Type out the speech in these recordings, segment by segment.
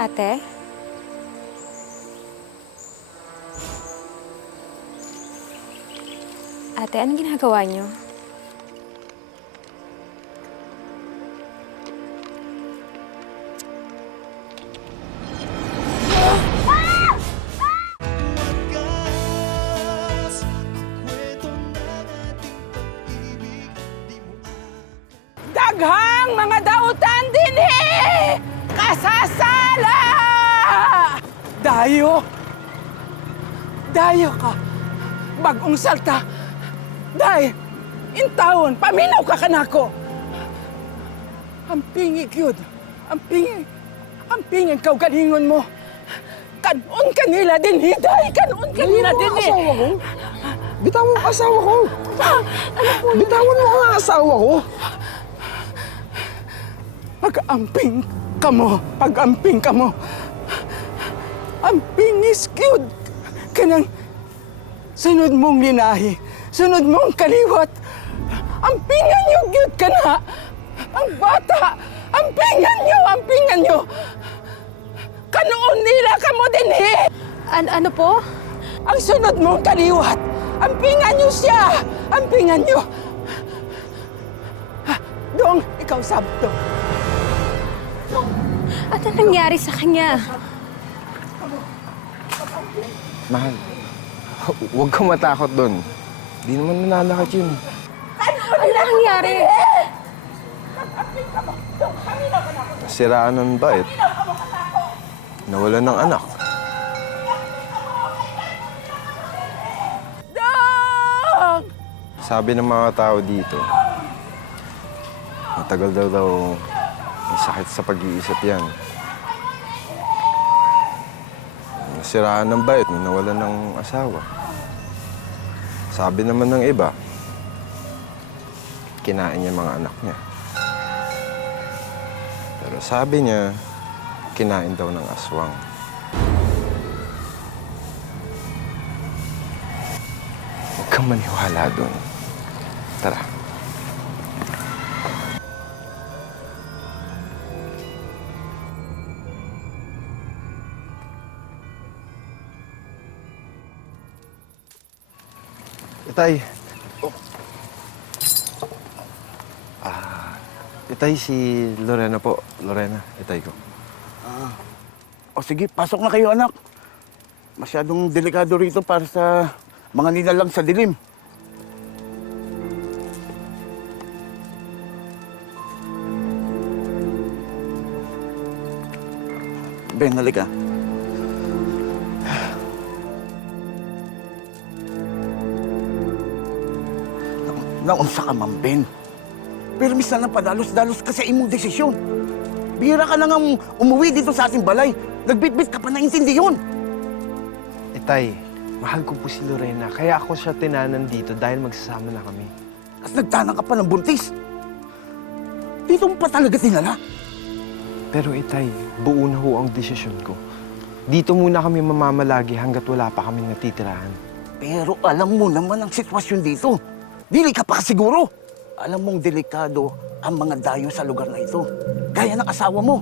Ate? Ate, anong ginagawa niyo? Daghang mga dautan dinhi! Kasasala! Dayo! Dayo ka! Bagong salta! Day! Intawon! Paminaw ka kanako! Ang pingig yun! Ang pingig! Ang pingig kau galingon mo! Kanon kanila dinhi! Day! Kanon kanila dinhi! Asawa ko? Bitawan mo ang asawa ko! Bitawan mo ang asawa ko! Pag-amping ka mo! Pag-amping ka mo! Amping is cute! Kanang sunod mong linahi, sunod mong kaliwat. Ampingan niyo cute ka na! Ang bata! Ampingan niyo! Kanoon nila ka mo dinhi! Ano po? Ang sunod mong kaliwat! Ampingan niyo siya! Ampingan niyo! Dong, ikaw sabto. Ano nangyari sa kanya? Mahal, huwag kang matakot doon. Di naman nananakit yun. Ano nangyari? Nasiraan ng bait. Nawalan ng anak. Dong! Sabi ng mga tao dito, matagal daw may sakit sa pag-iisip yan. Nasiraan ng bait, nawalan ng asawa. Sabi naman ng iba, kinain niya mga anak niya. Pero sabi niya, kinain daw ng aswang. Huwag kang maniwala doon. Tara. Itay. Itay, si Lorena po. Lorena, itay ko. O sige, pasok na kayo anak. Masyadong delikado rito para sa mga nilalang sa dilim. Ben, halika. Naunsa ka man, Ben. Pero misa na padalos-dalos ka sa imong desisyon. Bihira ka na nga umuwi dito sa ating balay. Nagbitbit ka pa na intindi yun. Itay, mahal ko po si Lorena. Kaya ako siya tinanan dito dahil magsasama na kami. At nagtanang ka pa ng buntis. Dito mo pa talaga tinala. Pero Itay, buo na ho ang desisyon ko. Dito muna kami mamamalagi hanggat wala pa kami natitirahan. Pero alam mo naman ang sitwasyon dito. Dili ka pa siguro. Alam mong delikado ang mga dayo sa lugar na ito. Gaya ng asawa mo.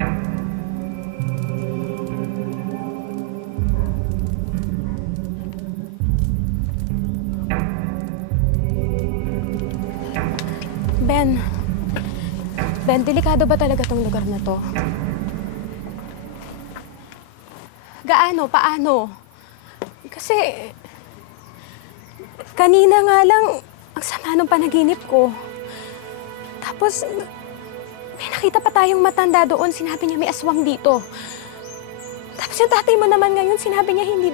Ben, delikado ba talaga tong lugar na to? Gaano? Paano? Kasi kanina nga lang ang sama ng panaginip ko. Tapos may nakita pa tayong matanda doon. Sinabi niya may aswang dito. Tapos yung tatay mo naman ngayon, sinabi niya hindi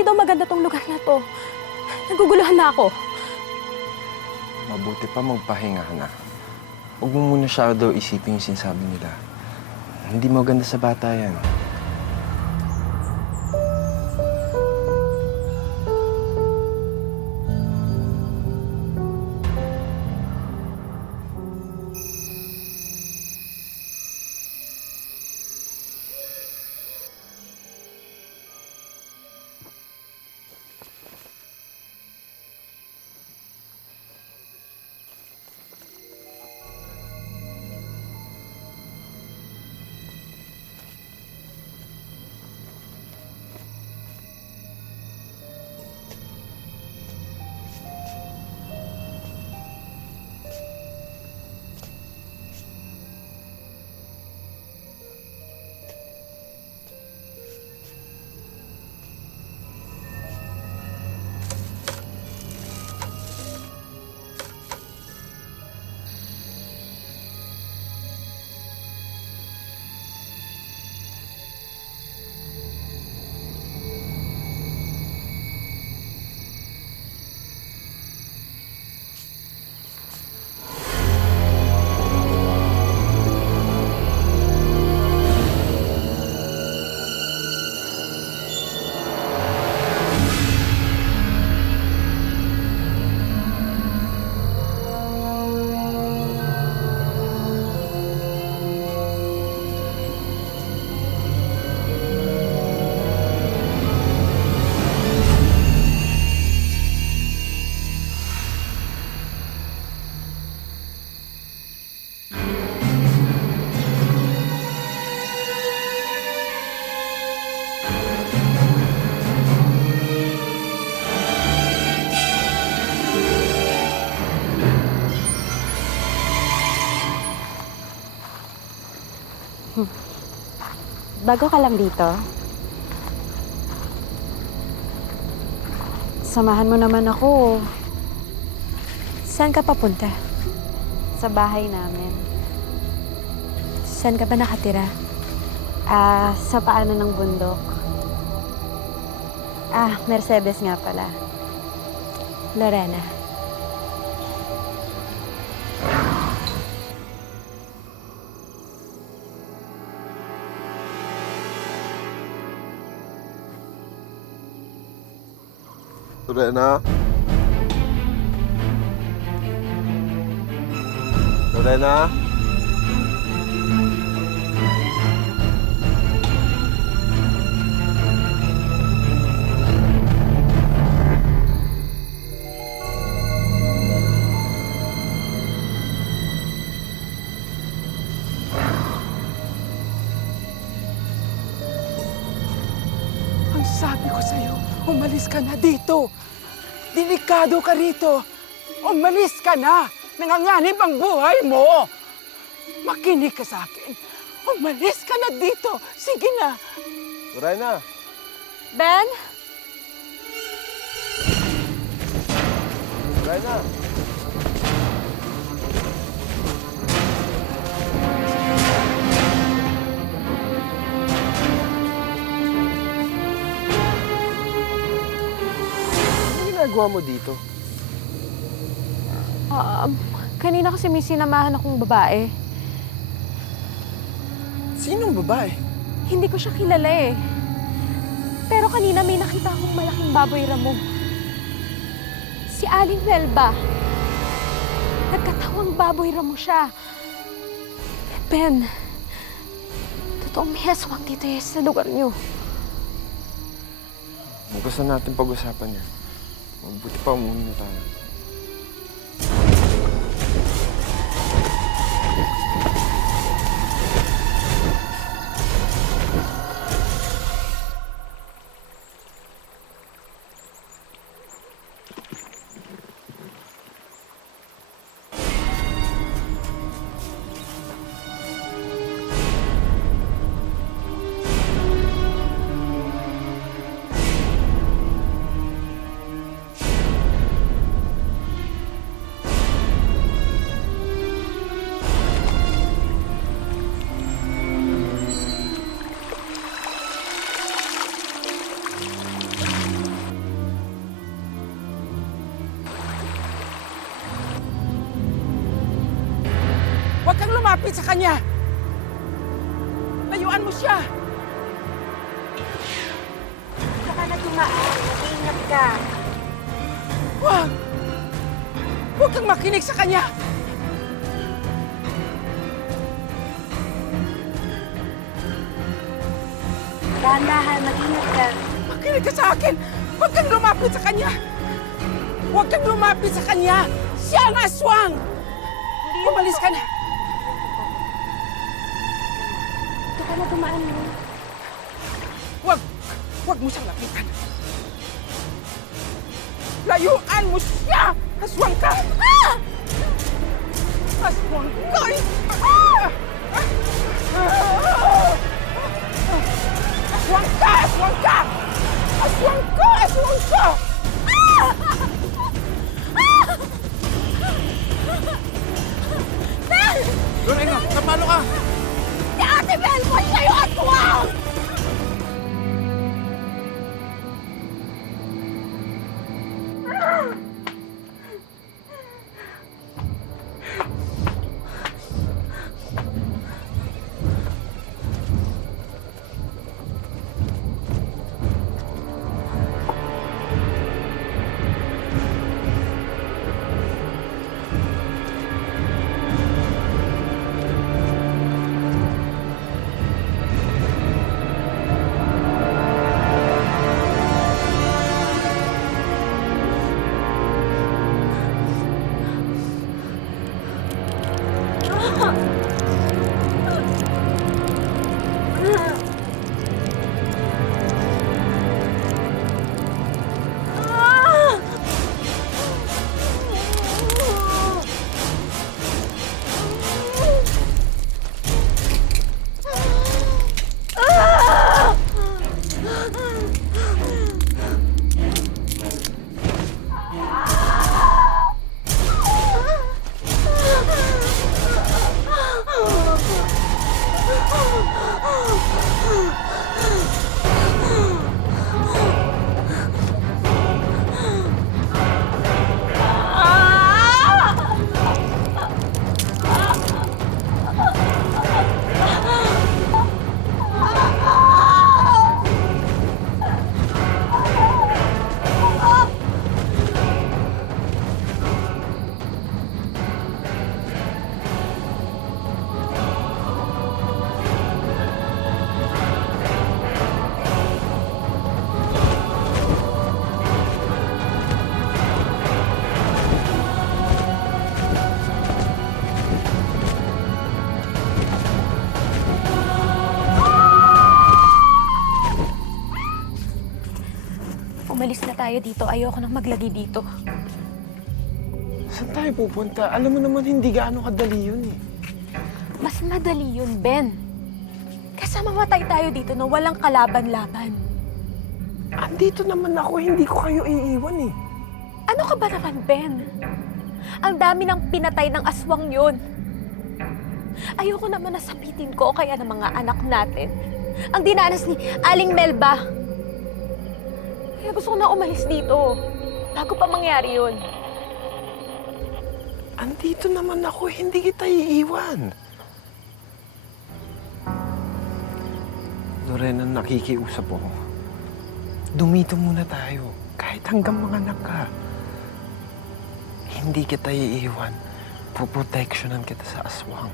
daw maganda tong lugar na to. Naguguluhan na ako. Mabuti pa magpahinga na. Huwag mo muna siya daw isipin yung sinasabi nila. Hindi maganda sa bata yan. Bago ka lang dito? Samahan mo naman ako Saan ka papunta? sa bahay namin. Saan ka ba nakatira? Sa paanan ng bundok. Mercedes nga pala. Lorena. Lorena? Lorena? Ang sabi ko sa'yo, umalis ka na dito. Delikado ka rito. Umalis ka na. Nanganganib ang buhay mo. Makinig ka sa akin. Umalis ka na dito. Sige na. Lorena? Ben? Lorena? Ano ginagawa mo dito? Kanina kasi may sinamahan akong babae. Sinong babae? Hindi ko siya kilala eh. Pero kanina may nakita akong malaking baboy ramo. Si Aling Melba. Nagkatawang baboy ramo siya. Ben, totoong may aswang dito sa lugar niyo. Gusto natin pag-usapan yan. Mabuti pa umuwi na tayo. Huwag kang lumapit sa kanya. Layuan mo siya. Saka na tumaan. Mag-iingat ka. Huwag. Huwag kang makinig sa kanya. Dahan-dahan. Mag-ingat ka. Makinig ka sa akin. Huwag kang lumapit sa kanya. Huwag kang lumapit sa kanya. Siya ang aswang. Umalis ka na. Saka na tumaan mo. Huwag mo siyang lapitan. Layuan mo siya! Aswang ka! Ah! Aswang ka! Ah! Aswang ka! Aswang ka! Aswang ka! Aswang ka! Lorena, napalo ka! Si Ate Bel mo siya yung aswang! umalis na tayo dito. Ayoko nang maglagi dito. Saan tayo pupunta? Alam mo naman hindi gaano kadali yun eh. Mas madali yun, Ben. Kesa mamatay tayo dito na walang kalaban-laban. Andito naman ako, hindi ko kayo iiwan eh. Ano ka ba naman, Ben? Ang dami ng pinatay ng aswang yun. Ayoko naman na sapitin ko o kaya ng mga anak natin ang dinanas ni Aling Melba. Kaya gusto ko na umalis dito bago pa mangyari yun. Andito naman ako, hindi kita iiwan. Lorena, nakikiusap ako. Dumito muna tayo. Kahit hanggang mga anak ka. Hindi kita iiwan. Puproteksyonan kita sa aswang.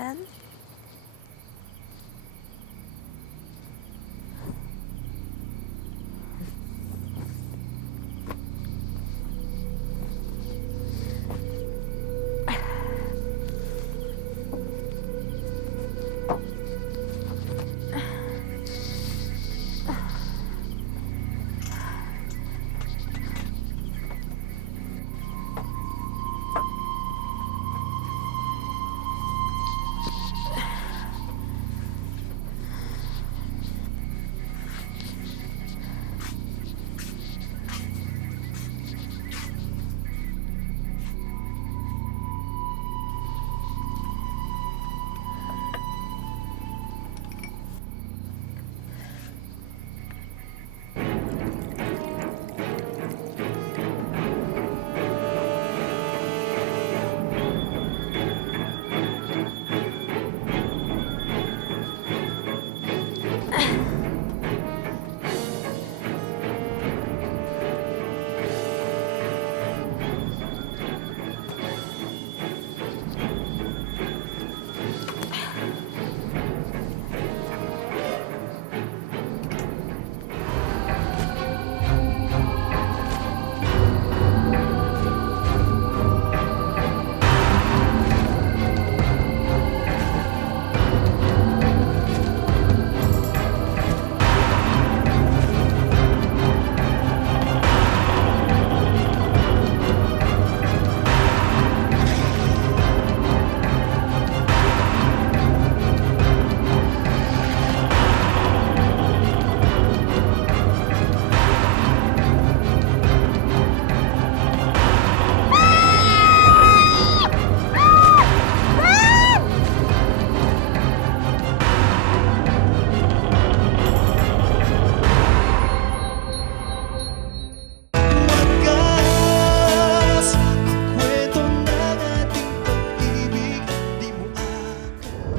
Ben?